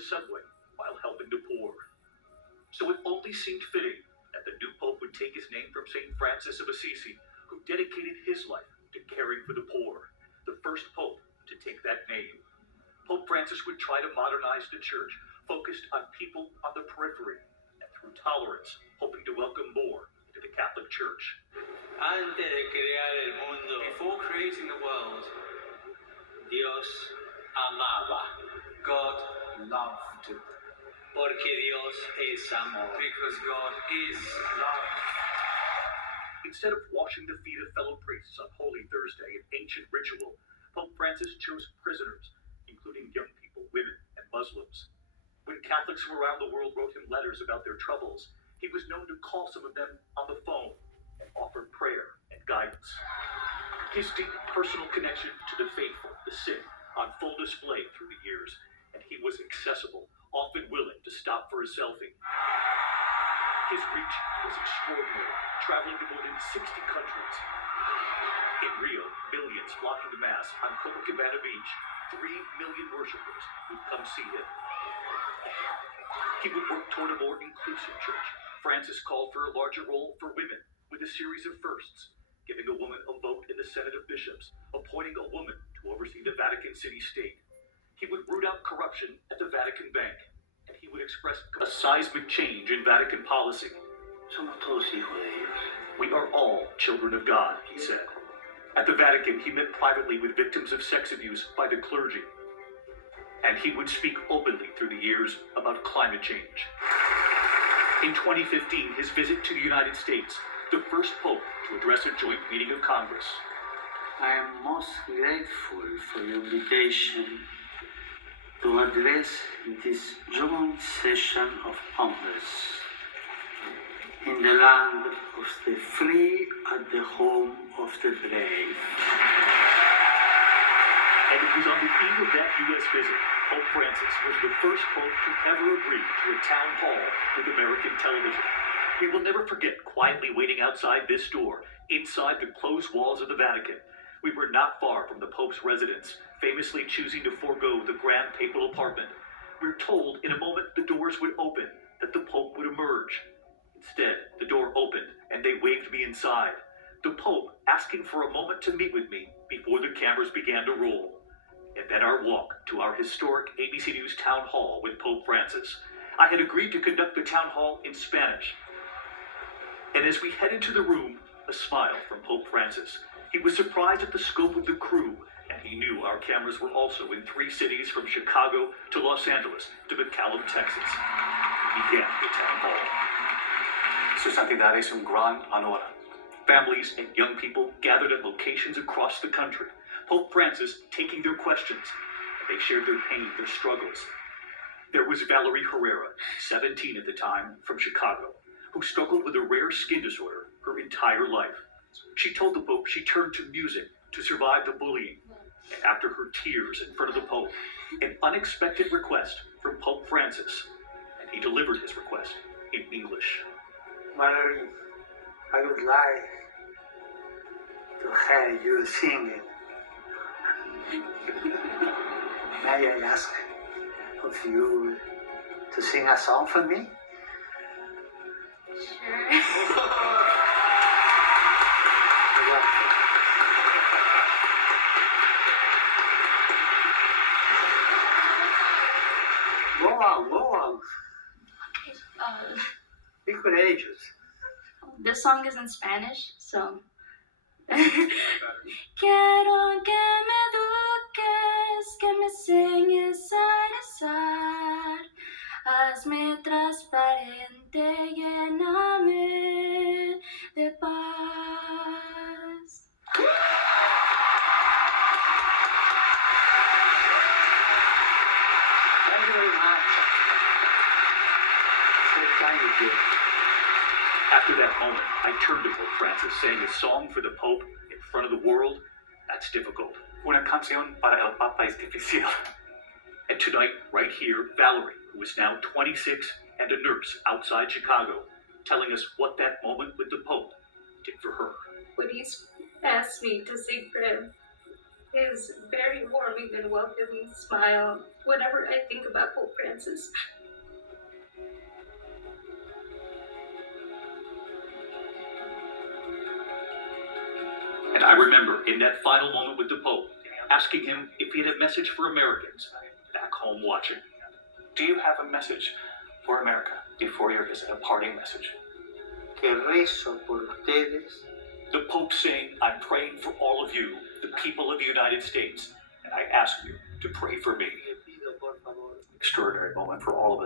the subway while helping the poor. So it only seemed fitting that the new pope would take his name from St. Francis of Assisi, who dedicated his life to caring for the poor, the first pope to take that name. Pope Francis would try to modernize the church, focused on people on the periphery, and through tolerance, hoping to welcome more into the Catholic Church. Antes de crear el mundo, before creating the world, Dios amaba. God loved. Porque Dios es amor. Because God is love. Instead of washing the feet of fellow priests on Holy Thursday, an ancient ritual, Pope Francis chose prisoners, including young people, women, and Muslims. When Catholics from around the world wrote him letters about their troubles, he was known to call some of them on the phone and offer prayer and guidance. His deep personal connection to the faithful, the sick, on full display through the years, and he was accessible, often willing to stop for a selfie. His reach was extraordinary, traveling to more than 60 countries. In Rio, millions flocking to Mass on Copacabana Beach, 3 million worshippers would come see him. He would work toward a more inclusive church. Francis called for a larger role for women with a series of firsts, giving a woman a vote in the Senate of Bishops, appointing a woman to oversee the Vatican City State. He would root out corruption at the Vatican Bank, and he would express a seismic change in Vatican policy. Somos todos hijos de Dios. We are all children of God, he said. At the Vatican, he met privately with victims of sex abuse by the clergy. And he would speak openly through the years about climate change. In 2015, his visit to the United States, the first pope to address a joint meeting of Congress. I am most grateful for your invitation to address this joint session of Congress in the land of the free and the home of the brave. And it was on the eve of that U.S. visit, Pope Francis was the first pope to ever agree to a town hall with American television. We will never forget quietly waiting outside this door, inside the closed walls of the Vatican. We were not far from the Pope's residence, famously choosing to forego the grand papal apartment. We're told in a moment the doors would open, that the Pope would emerge. Instead, the door opened, and they waved me inside. The Pope asking for a moment to meet with me before the cameras began to roll. And then our walk to our historic ABC News Town Hall with Pope Francis. I had agreed to conduct the town hall in Spanish. And as we head into the room, a smile from Pope Francis. He was surprised at the scope of the crew, and he knew our cameras were also in 3 cities from Chicago to Los Angeles to McAllen, Texas. He began the town hall. Su Santidad es un gran honor. Families and young people gathered at locations across the country. Pope Francis taking their questions. They shared their pain, their struggles. There was Valerie Herrera, 17 at the time, from Chicago, who struggled with a rare skin disorder her entire life. She told the Pope she turned to music to survive the bullying. And after her tears in front of the Pope, an unexpected request from Pope Francis, and he delivered his request in English. Valerie, I would like to hear you singing. May I ask of you to sing a song for me? Sure. Go on. Be courageous. This song is in Spanish, so. Quiero que me eduques, que me enseñes a rezar. Hazme transparente, lléname de paz. Thank you very much. So kind of you. After that moment, I turned to Pope Francis, saying a song for the Pope in front of the world, that's difficult. Una canción para el Papa es difícil. And tonight, right here, Valerie, who is now 26 and a nurse outside Chicago, telling us what that moment with the Pope did for her. When he asked me to sing for him, his very warming and welcoming smile whenever I think about Pope Francis. And I remember in that final moment with the Pope, asking him if he had a message for Americans back home watching. Do you have a message for America before your visit, a parting message? Que rezo por ustedes The Pope saying, I'm praying for all of you, the people of the United States, and I ask you to pray for me. le pido por favor Extraordinary moment for all of us.